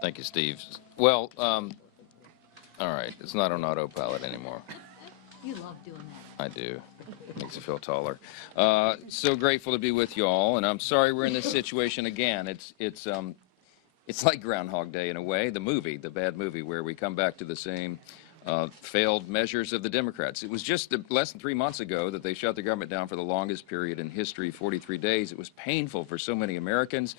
Thank you, Steve. Well, all right, it's not on autopilot anymore. You love doing that. I do. Makes you feel taller. So grateful to be with you all, and I'm sorry we're in this situation again. It's like Groundhog Day in a way, the movie, the bad movie, where we come back to the same failed measures of the Democrats. It was just less than 3 months ago that they shut the government down for the longest period in history, 43 days. It was painful for so many Americans.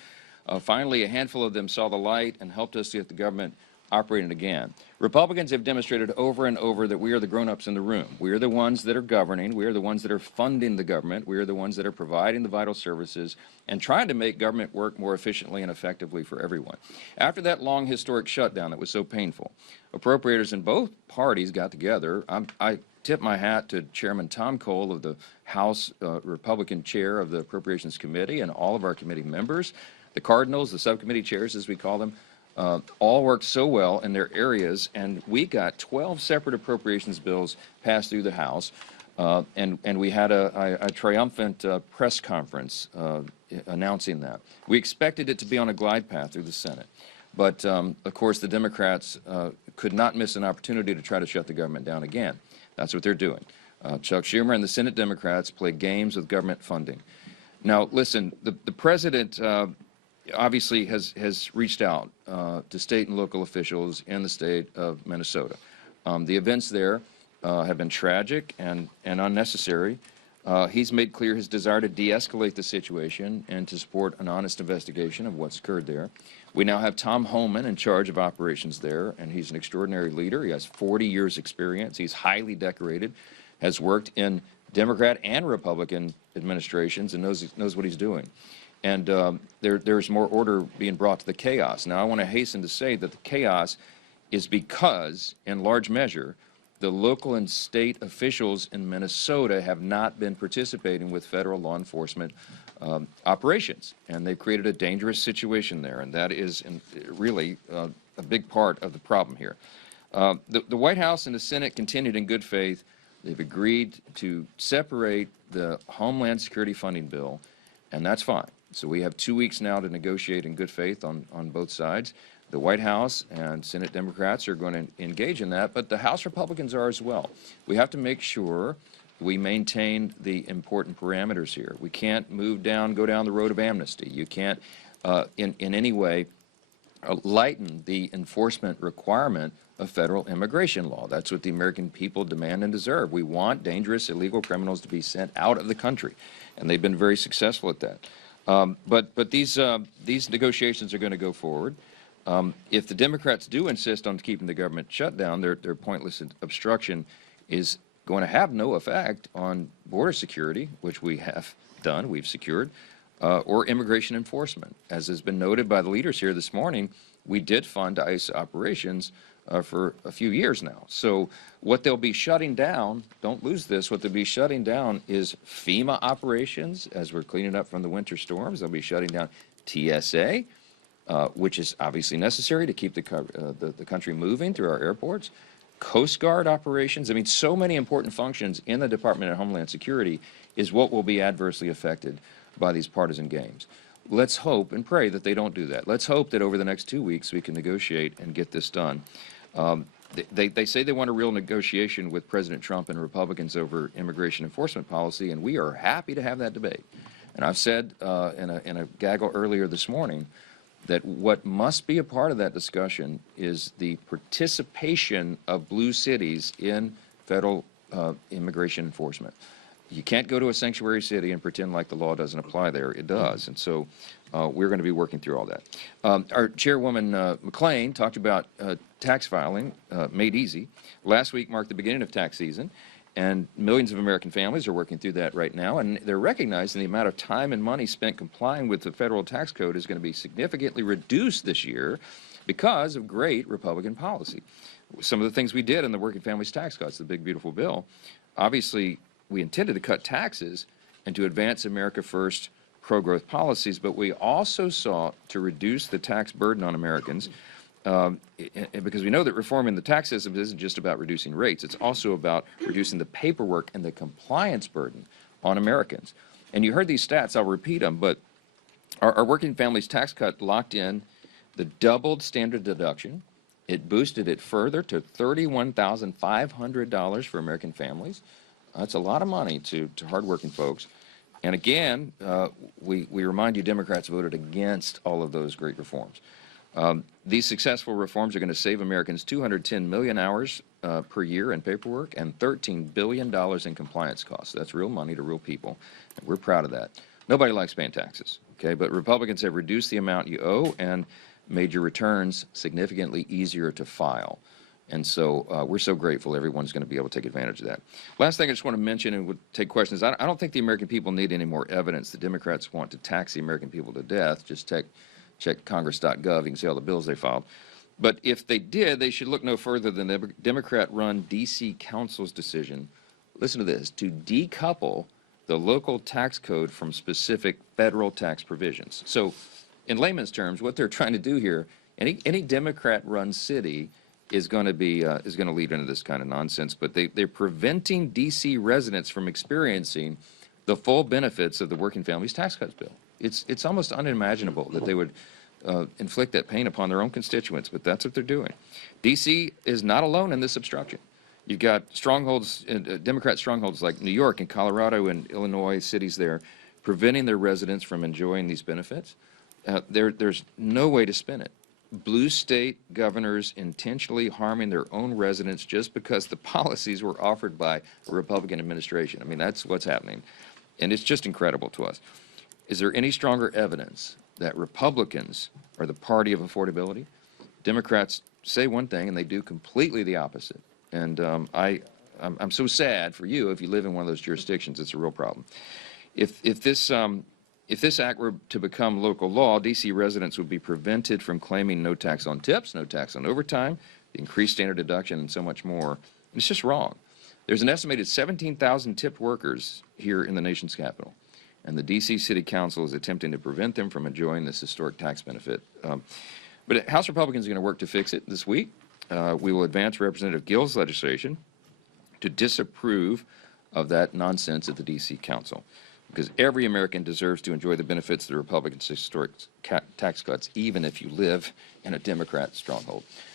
Finally, a handful of them saw the light and helped us to get the government operating again. Republicans have demonstrated over and over that we are the grown-ups in the room. We are the ones that are governing. We are the ones that are funding the government. We are the ones that are providing the vital services and trying to make government work more efficiently and effectively for everyone. After that long historic shutdown that was so painful, appropriators in both parties got together. I tip my hat to Chairman Tom Cole of the House Republican chair of the Appropriations Committee and all of our committee members. The Cardinals, the subcommittee chairs, as we call them, all worked so well in their areas, and we got 12 separate appropriations bills passed through the House, and we had a triumphant press conference announcing that. We expected it to be on a glide path through the Senate, but of course the Democrats could not miss an opportunity to try to shut the government down again. That's what they're doing. Chuck Schumer and the Senate Democrats play games with government funding. Now, listen, the president obviously has reached out to state and local officials in the state of Minnesota. The events there have been tragic and unnecessary. He's made clear his desire to de-escalate the situation and to support an honest investigation of what's occurred there. We now have Tom Homan in charge of operations there, and he's an extraordinary leader. He has 40 years experience. He's highly decorated, has worked in Democrat and Republican administrations, and knows what he's doing. And there's more order being brought to the chaos. Now, I want to hasten to say that the chaos is because, in large measure, the local and state officials in Minnesota have not been participating with federal law enforcement operations, and they've created a dangerous situation there, and that is really a big part of the problem here. The White House and the Senate continued in good faith. They've agreed to separate the Homeland Security funding bill, and that's fine. So we have 2 weeks now to negotiate in good faith on both sides. The White House and Senate Democrats are going to engage in that, but the House Republicans are as well. We have to make sure we maintain the important parameters here. We can't go down the road of amnesty. You can't, in any way, lighten the enforcement requirement of federal immigration law. That's what the American people demand and deserve. We want dangerous illegal criminals to be sent out of the country, and they've been very successful at that. But these negotiations are going to go forward. If the Democrats do insist on keeping the government shut down, their pointless obstruction is going to have no effect on border security, which we have done, we've secured, or immigration enforcement. As has been noted by the leaders here this morning, we did fund ICE operations for a few years now. So what they'll be shutting down, don't lose this, what they'll be shutting down is FEMA operations as we're cleaning up from the winter storms. They'll be shutting down TSA, which is obviously necessary to keep the country moving through our airports. Coast Guard operations. I mean, so many important functions in the Department of Homeland Security is what will be adversely affected by these partisan games. Let's hope and pray that they don't do that. Let's hope that over the next 2 weeks we can negotiate and get this done. They say they want a real negotiation with President Trump and Republicans over immigration enforcement policy, and we are happy to have that debate. And I've said in a gaggle earlier this morning that what must be a part of that discussion is the participation of blue cities in federal immigration enforcement. You can't go to a sanctuary city and pretend like the law doesn't apply there. It does. And so we're going to be working through all that. Our chairwoman McClain talked about tax filing made easy. Last week marked the beginning of tax season, and millions of American families are working through that right now, and they're recognizing the amount of time and money spent complying with the federal tax code is going to be significantly reduced this year because of great Republican policy. Some of the things we did in the Working Families Tax Cuts, the big, beautiful bill, obviously we intended to cut taxes and to advance America First pro-growth policies, but we also sought to reduce the tax burden on Americans because we know that reforming the tax system isn't just about reducing rates. It's also about reducing the paperwork and the compliance burden on Americans. And you heard these stats. I'll repeat them, but our Working Families Tax Cut locked in The doubled standard deduction. It boosted it further to $31,500 for American families. That's a lot of money to hardworking folks. And again, we remind you Democrats voted against all of those great reforms. These successful reforms are going to save Americans 210 million hours per year in paperwork and $13 billion in compliance costs. That's real money to real people. And we're proud of that. Nobody likes paying taxes, okay? But Republicans have reduced the amount you owe and made your returns significantly easier to file. And so we're so grateful everyone's going to be able to take advantage of that. Last thing I just want to mention, and we'll take questions. I don't think the American people need any more evidence. The Democrats want to tax the American people to death. Just check congress.gov. You can see all the bills they filed. But if they did, they should look no further than the Democrat-run D.C. Council's decision, listen to this, to decouple the local tax code from specific federal tax provisions. So in layman's terms, what they're trying to do here, any Democrat-run city is going to lead into this kind of nonsense, but they're preventing D.C. residents from experiencing the full benefits of the Working Families Tax Cuts bill. It's almost unimaginable that they would inflict that pain upon their own constituents, but that's what they're doing. D.C. is not alone in this obstruction. You've got strongholds, Democrat strongholds like New York and Colorado and Illinois, cities there, preventing their residents from enjoying these benefits. There's no way to spin it. Blue state governors intentionally harming their own residents just because the policies were offered by a Republican administration. I mean, that's what's happening. And it's just incredible to us. Is there any stronger evidence that Republicans are the party of affordability? Democrats say one thing and they do completely the opposite. And I'm so sad for you if you live in one of those jurisdictions. It's a real problem. If this act were to become local law, D.C. residents would be prevented from claiming no tax on tips, no tax on overtime, the increased standard deduction, and so much more. And it's just wrong. There's an estimated 17,000 tipped workers here in the nation's capital, and the D.C. City Council is attempting to prevent them from enjoying this historic tax benefit. But House Republicans are going to work to fix it this week. We will advance Representative Gill's legislation to disapprove of that nonsense at the D.C. Council, because every American deserves to enjoy the benefits of the Republicans' historic tax cuts, even if you live in a Democrat stronghold.